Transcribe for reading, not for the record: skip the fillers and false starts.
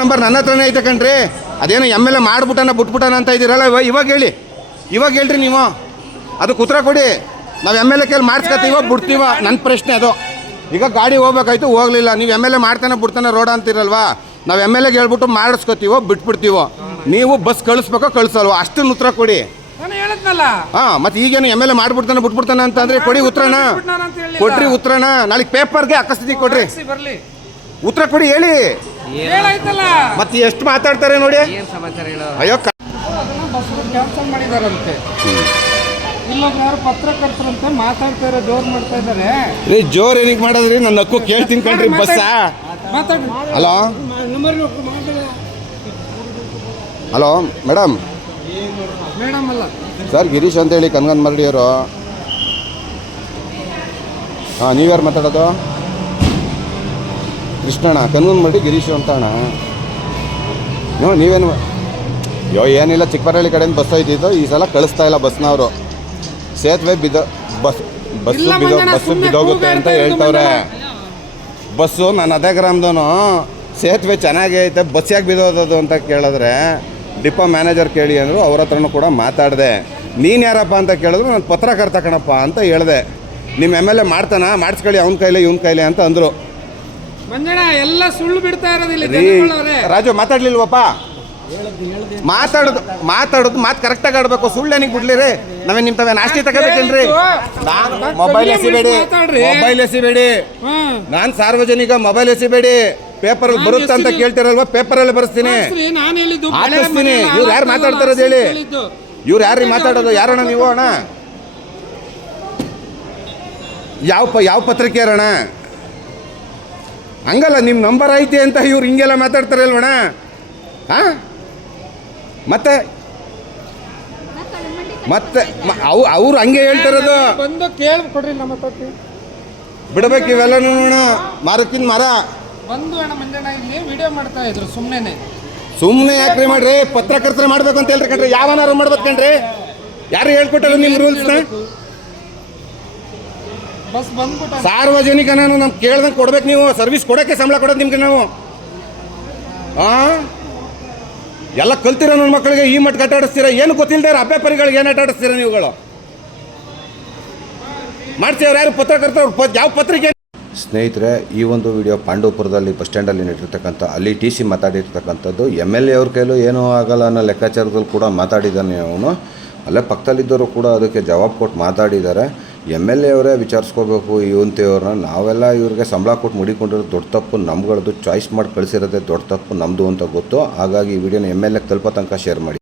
Number ನನ್ನ ಹತ್ರನೇ ಐತೆ ಕಣ್ರಿ. ಅದೇನೋ ಎಮ್.ಎಲ್.ಎ ಮಾಡ್ಬಿಟ್ಟಾನ ಬಿಟ್ಬಿಟ್ಟಾನ ಅಂತ ಇದ್ದೀರಲ್ಲ, ಇವಾಗ ಹೇಳ್ರಿ ನೀವು. ಅದಕ್ಕೆ ಉತ್ತರ ಕೊಡಿ. ನಾವು ಎಮ್.ಎಲ್.ಎ ಕೇಳಿ ಮಾಡಿಸ್ಕೊತೀವೋ ಬಿಡ್ತೀವ? ನನ್ನ ಪ್ರಶ್ನೆ ಅದು. ಈಗ ಗಾಡಿ ಹೋಗ್ಬೇಕಾಯ್ತು, ಹೋಗಲಿಲ್ಲ. ನೀವು ಎಮ್.ಎಲ್.ಎ ಮಾಡ್ತಾನೆ ಬಿಡ್ತಾನೆ ರೋಡ್ ಅಂತಿರಲ್ವಾ? ನಾವು ಎಮ್.ಎಲ್.ಎಗೆ ಹೇಳ್ಬಿಟ್ಟು ಮಾಡಿಸ್ಕೊತೀವೋ ಬಿಟ್ಬಿಡ್ತೀವೋ? ನೀವು ಬಸ್ ಕಳಿಸ್ಬೇಕೋ ಕಳಿಸಲ್ವೋ? ಅಷ್ಟನ್ನು ಉತ್ತರ ಕೊಡಿ. ಹಾಂ, ಮತ್ತೆ ಈಗೇನು ಎಮ್.ಎಲ್.ಎ ಮಾಡ್ಬಿಡ್ತಾನೆ ಬಿಟ್ಬಿಡ್ತಾನೆ ಅಂತಂದರೆ ಕೊಡಿ ಉತ್ತರನ. ಕೊಡ್ರಿ ಉತ್ತರನ. ನಾಳೆ ಪೇಪರ್ಗೆ ಅಕಸ್ಮಾತ್ ಕೊಡ್ರಿ. ಉತ್ತರ ಕೊಡಿ, ಹೇಳಿ. ಮತ್ತೆ ಎಷ್ಟು ಮಾತಾಡ್ತಾರೆ ನೋಡಿ. ಅಯ್ಯೋ, ಕ್ಯಾನ್ಸಲ್ ಮಾಡಿದಾರಂತೆ. ಇಲ್ಲೊಂದು ಯಾರು ಪತ್ರಕರ್ತರಂತೆ ಮಾತಾಡ್ತಾ ಇರೋ ಜೋರು ಮಾಡ್ತಾ ಇದ್ದಾರೆ. ರೀ ಜೋರು ಏನಕ್ಕೆ ಮಾಡೋದ್ರಿ? ನನ್ನ ಹಕ್ಕು ಕೇಳ್ತೀನಿ ಕಣ್ರಿ. ಬಸ್ಸಾ? ಹಲೋ ಹಲೋ ಮೇಡಮ್ ಅಲ್ಲ ಸರ್, ಗಿರೀಶ್ ಅಂತೇಳಿ ಕನ್ಗನ್ಮರಡಿಯವರು. ಹಾಂ, ನೀವ್ಯಾರು ಮಾತಾಡೋದು? ಕೃಷ್ಣಣ್ಣ, ಕನ್ಗನ್ಮರಡಿ ಗಿರೀಶು ಅಂತ ಅಣ್ಣ. ನೀವೇನು? ಏನಿಲ್ಲ, ಚಿಕ್ಕಪರಳ್ಳಿ ಕಡೆಯಿಂದ ಬಸ್ ಹೋಯ್ತಿದ್ದು. ಈ ಸಲ ಕಳಿಸ್ತಾ ಇಲ್ಲ ಬಸ್ನವರು. ಸೇತುವೆ ಬಸ್ಸು ಬಿದ್ದೋಗುತ್ತೆ ಅಂತ ಹೇಳ್ತವ್ರೆ. ಬಸ್ಸು ನಾನು ಅದೇ ಗ್ರಾಮದವನು. ಸೇತುವೆ ಚೆನ್ನಾಗೇ ಐತೆ, ಬಸ್ ಯಾಕೆ ಬಿದ್ದೋದದು ಅಂತ ಕೇಳಿದ್ರೆ ಡಿಪೋ ಮ್ಯಾನೇಜರ್ ಕೇಳಿ ಅಂದರು. ಅವ್ರ ಹತ್ರನೂ ಕೂಡ ಮಾತಾಡಿದೆ. ನೀನು ಯಾರಪ್ಪ ಅಂತ ಕೇಳಿದ್ರು, ನಾನು ಪತ್ರಕರ್ತ ಕಣಪ್ಪ ಅಂತ ಹೇಳಿದೆ. ನಿಮ್ಮ ಎಮ್.ಎಲ್.ಎ ಮಾಡ್ತಾನ, ಮಾಡಿಸ್ಕೊಳ್ಳಿ ಅವ್ನ ಕೈಲೇ ಇವ್ನ ಕೈಲೇ ಅಂತ ಅಂದರು. ಎಲ್ಲ ಸುಳ್ಳು ಬಿಡ್ತಾ ಇರೋದಿಲ್ಲ. ರಾಜು ಮಾತಾಡ್ಲಿಲ್ವಪ್ಪ? ಮಾತಾಡೋದು ಮಾತು ಕರೆಕ್ಟಾಗಿ ಆಡಬೇಕು. ಸುಳ್ಳು ಏನಿಗೆ ಬಿಡ್ಲಿರಿ? ನಾವೇ ನಿಮ್ಮ ತವೇ ನಾಷ್ಟಿ ತಗೋಬೇಕೇನ್ರಿ? ನಾನು ಮೊಬೈಲ್ ಎಸಿಬೇಡಿ. ನಾನು ಸಾರ್ವಜನಿಕ ಮೊಬೈಲ್ ಎಸಿಬೇಡಿ. ಪೇಪರಲ್ಲಿ ಬರುತ್ತೆ ಅಂತ ಕೇಳ್ತಿರಲ್ವಾ? ಪೇಪರಲ್ಲಿ ಬರೆಸ್ತೀನಿ, ಹಾಕಿಸ್ತೀನಿ. ಇವ್ರು ಯಾರು ಮಾತಾಡ್ತಾರೋದು ಹೇಳಿ? ಇವ್ರು ಯಾರು ಮಾತಾಡೋದು? ಯಾರಣ್ಣ ನೀವು? ಅಣ್ಣ ಯಾವ ಪತ್ರಿಕೆ ಅಣ್ಣ? ಹಂಗಲ್ಲ, ನಿಮ್ಮ ನಂಬರ್ ಐತಿ ಅಂತ ಇವ್ರು ಹಿಂಗೆಲ್ಲ ಮಾತಾಡ್ತಾರಲ್ವಣ್ಣ? ಹಾಂ, ಮತ್ತೆ ಅವ್ರು ಹಂಗೆ ಹೇಳ್ತಿರೋದು. ಬಂದು ಕೇಳ್ಕೊಡ್ರಿ. ನಮ್ಮ ಬಿಡಬೇಕು ಇವೆಲ್ಲ. ಮಾರಕ್ಕಿನ ಮರ ಬಂದು ಅಣ್ಣ ಮಂಜಣ್ಣ ಇಲ್ಲಿ ವಿಡಿಯೋ ಮಾಡ್ತಾ ಇದ್ರು. ಸುಮ್ಮನೆ ಯಾಕ್ರಿ ಮಾಡ್ರಿ? ಪತ್ರಕರ್ತರು ಮಾಡ್ಬೇಕು ಅಂತ ಹೇಳ್ರಿ ಕಣ್ರಿ. ಯಾವನಾರು ಮಾಡ್ಬೇಕು ಕಣ್ರಿ? ಯಾರು ಹೇಳ್ಕೊಟ್ಟಾರ ನಿಮ್ಮ ರೂಲ್ಸ್ನ? ಬಸ್ ಬಂದ್ಬಿಟ್ಟು ಸಾರ್ವಜನಿಕ ನಾನು ನಮ್ಗೆ ಕೇಳ್ದಂಗೆ ಕೊಡ್ಬೇಕು. ನೀವು ಸರ್ವಿಸ್ ಕೊಡೋಕ್ಕೆ ಸಂಬಳ ಕೊಡೋದು ನಿಮ್ಗೆ ನಾವು. ಎಲ್ಲ ಕಲ್ತಿರೋ ನನ್ನ ಮಕ್ಕಳಿಗೆ ಈ ಮಟ್ಟ ಆಟಾಡಿಸ್ತೀರ. ಏನು ಗೊತ್ತಿಲ್ಲದೆ ಅಬ್ಬೆ ಪರಿಗಳಿಗೆ ಏನು ಆಟಾಡಿಸ್ತೀರ ನೀವುಗಳು? ಮಾಡ್ತೀವ್ರು ಯಾರು ಪತ್ರಕರ್ತರು? ಯಾವ ಪತ್ರಿಕೆ? ಸ್ನೇಹಿತರೆ, ಈ ಒಂದು ವಿಡಿಯೋ ಪಾಂಡವಪುರದಲ್ಲಿ ಬಸ್ ಸ್ಟ್ಯಾಂಡಲ್ಲಿ ನಡೀರ್ತಕ್ಕಂಥ ಅಲ್ಲಿ ಟಿ.ಸಿ ಮಾತಾಡಿರ್ತಕ್ಕಂಥದ್ದು. ಎಮ್.ಎಲ್.ಎ ಅವ್ರ ಕೈಲೂ ಏನೂ ಆಗಲ್ಲ ಅನ್ನೋ ಲೆಕ್ಕಾಚಾರದಲ್ಲಿ ಕೂಡ ಮಾತಾಡಿದ್ದಾನೆ ಅವನು. ಅಲ್ಲೇ ಪಕ್ಕದಲ್ಲಿದ್ದವರು ಕೂಡ ಅದಕ್ಕೆ ಜವಾಬು ಕೊಟ್ಟು ಮಾತಾಡಿದ್ದಾರೆ. ಎಮ್.ಎಲ್.ಎ ಅವರೇ ವಿಚಾರಿಸ್ಕೋಬೇಕು ಇವಂತೆಯವ್ರನ್ನ. ನಾವೆಲ್ಲ ಇವ್ರಿಗೆ ಸಂಬಳ ಕೊಟ್ಟು ಮುಡಿಕೊಂಡಿರೋದು ದೊಡ್ಡ ತಪ್ಪು. ನಮ್ಗಳದ್ದು ಚಾಯ್ಸ್ ಮಾಡಿ ಕಳಿಸಿರೋದೇ ದೊಡ್ಡ ತಪ್ಪು ನಮ್ಮದು ಅಂತ ಗೊತ್ತು. ಹಾಗಾಗಿ ಈ ವಿಡಿಯೋನ ಎಮ್.ಎಲ್.ಎ ತಲುಪೋ ತನಕ ಶೇರ್ ಮಾಡಿ.